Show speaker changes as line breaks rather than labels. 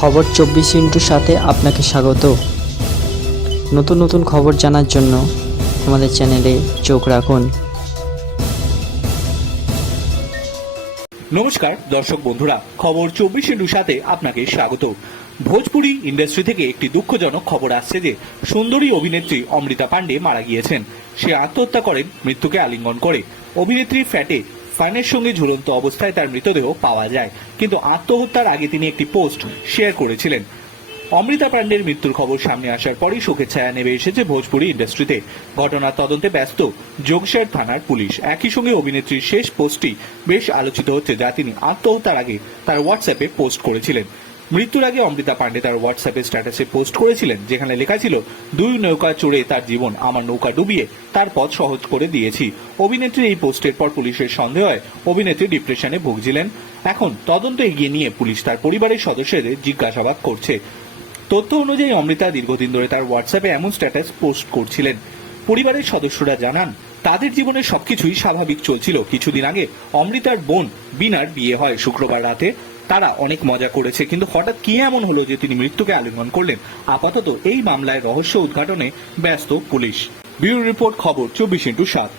খবর চব্বিশ ইন্টুর সাথে আপনাকে স্বাগত। নতুন নতুন খবর জানার জন্য আমাদের চ্যানেলে চোখ রাখুন।
নমস্কার, দর্শক বন্ধুরা, খবর চব্বিশ ইন্টুর সাথে আপনাকে স্বাগত। ভোজপুরি ইন্ডাস্ট্রি থেকে একটি দুঃখজনক খবর আসছে যে, সুন্দরী অভিনেত্রী অমৃতা পান্ডে মারা গিয়েছেন। সে আত্মহত্যা করেন, মৃত্যুকে আলিঙ্গন করে। অভিনেত্রী ফ্যাটে ফানের সঙ্গে ঝুলন্ত অবস্থায় তার মৃতদেহ পাওয়া যায়। কিন্তু আত্মহত্যার আগে তিনি একটি পোস্ট শেয়ার করেছিলেন। অমৃতা পাণ্ডের মৃত্যুর খবর সামনে আসার পরই শোকের ছায়া নেমে এসেছে ভোজপুরি ইন্ডাস্ট্রিতে। ঘটনার তদন্তে ব্যস্ত যোগসার থানার পুলিশ। একই সঙ্গে অভিনেত্রীর শেষ পোস্টটি বেশ আলোচিত হচ্ছে যা তিনি আত্মহত্যার আগে তার হোয়াটসঅ্যাপে পোস্ট করেছিলেন। মৃত্যুর আগে অমৃতা পান্ডে তার হোয়াটসঅ্যাপে স্ট্যাটাসে পোস্ট করেছিলেন, যেখানে লেখা ছিল, দুই নৌকা চড়ে তার জীবন, আমার নৌকা ডুবিয়ে তার পথ সহজ করে দিয়েছি। অভিনেত্রীর এই পোস্টের পর পুলিশের সন্দেহ হয় অভিনেত্রী ডিপ্রেশনে ভুগছিলেন। এখন তদন্ত এগিয়ে নিয়ে পুলিশ তার পরিবারের সদস্যদের জিজ্ঞাসাবাদ করছে। তথ্য অনুযায়ী অমৃতা দীর্ঘদিন ধরে তার হোয়াটসঅ্যাপে এমন স্ট্যাটাস পোস্ট করছিলেন। পরিবারের সদস্যরা জানান তাদের জীবনে সবকিছুই স্বাভাবিক চলছিল। কিছুদিন আগে অমৃতার বোন বিনার বিয়ে হয় শুক্রবার রাতে। তারা অনেক মজা করেছে, কিন্তু হঠাৎ কি এমন হলো যে তিনি মৃত্যুকে আলিঙ্গন করলেন? আপাতত এই মামলায় রহস্য উদ্ঘাটনে ব্যস্ত পুলিশ। ব্যুরো রিপোর্ট খবর চব্বিশ ইন্টু সাত।